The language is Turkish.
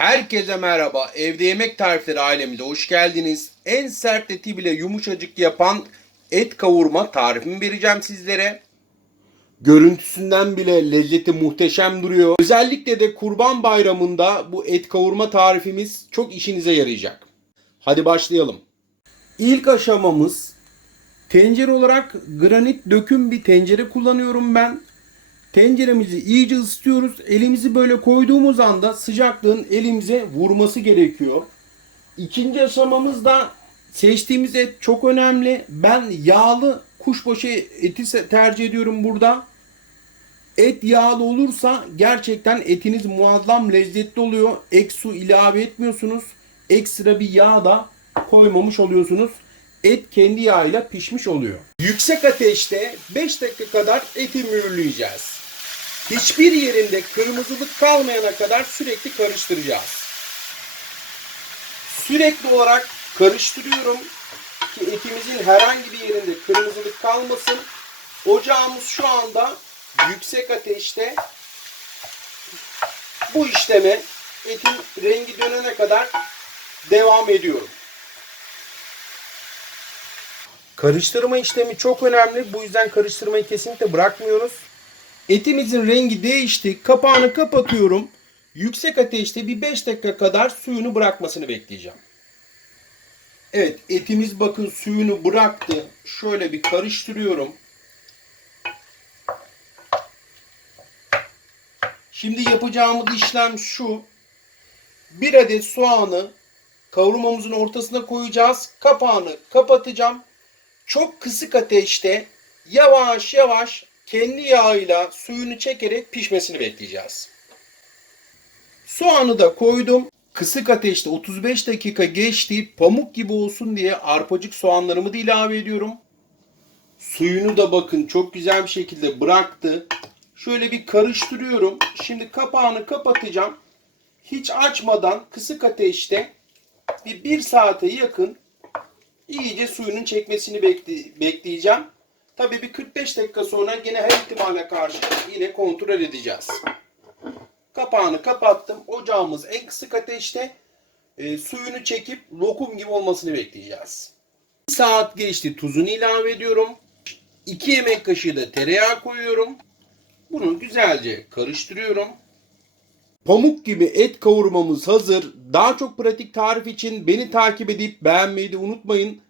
Herkese merhaba. Evde yemek tarifleri aleminde hoş geldiniz. En sert eti bile yumuşacık yapan et kavurma tarifimi vereceğim sizlere. Görüntüsünden bile lezzeti muhteşem duruyor. Özellikle de kurban bayramında bu et kavurma tarifimiz çok işinize yarayacak. Hadi başlayalım. İlk aşamamız tencere olarak granit döküm bir tencere kullanıyorum ben. Tenceremizi iyice ısıtıyoruz. Elimizi böyle koyduğumuz anda sıcaklığın elimize vurması gerekiyor. İkinci aşamamız da seçtiğimiz et çok önemli. Ben yağlı kuşbaşı eti tercih ediyorum burada. Et yağlı olursa gerçekten etiniz muazzam lezzetli oluyor. Ek su ilave etmiyorsunuz. Ekstra bir yağ da koymamış oluyorsunuz. Et kendi yağıyla pişmiş oluyor. Yüksek ateşte 5 dakika kadar eti mühürleyeceğiz. Hiçbir yerinde kırmızılık kalmayana kadar sürekli karıştıracağız. Sürekli olarak karıştırıyorum ki etimizin herhangi bir yerinde kırmızılık kalmasın. Ocağımız şu anda yüksek ateşte. Bu işleme etin rengi dönene kadar devam ediyorum. Karıştırma işlemi çok önemli. Bu yüzden karıştırmayı kesinlikle bırakmıyoruz. Etimizin rengi değişti. Kapağını kapatıyorum. Yüksek ateşte bir 5 dakika kadar suyunu bırakmasını bekleyeceğim. Evet etimiz bakın suyunu bıraktı. Şöyle bir karıştırıyorum. Şimdi yapacağımız işlem şu. Bir adet soğanı kavurmamızın ortasına koyacağız. Kapağını kapatacağım. Çok kısık ateşte yavaş yavaş kendi yağıyla suyunu çekerek pişmesini bekleyeceğiz. Soğanı da koydum. Kısık ateşte 35 dakika geçti. Pamuk gibi olsun diye arpacık soğanlarımı da ilave ediyorum. Suyunu da bakın çok güzel bir şekilde bıraktı. Şöyle bir karıştırıyorum. Şimdi kapağını kapatacağım. Hiç açmadan kısık ateşte bir, bir saate yakın iyice suyunun çekmesini bekle- bekleyeceğim. Tabii bir 45 dakika sonra yine her ihtimale karşı yine kontrol edeceğiz. Kapağını kapattım. Ocağımız en kısık ateşte. E, suyunu çekip lokum gibi olmasını bekleyeceğiz. Bir saat geçti. Tuzunu ilave ediyorum. 2 yemek kaşığı da tereyağı koyuyorum. Bunu güzelce karıştırıyorum. Pamuk gibi et kavurmamız hazır. Daha çok pratik tarif için beni takip edip beğenmeyi de unutmayın.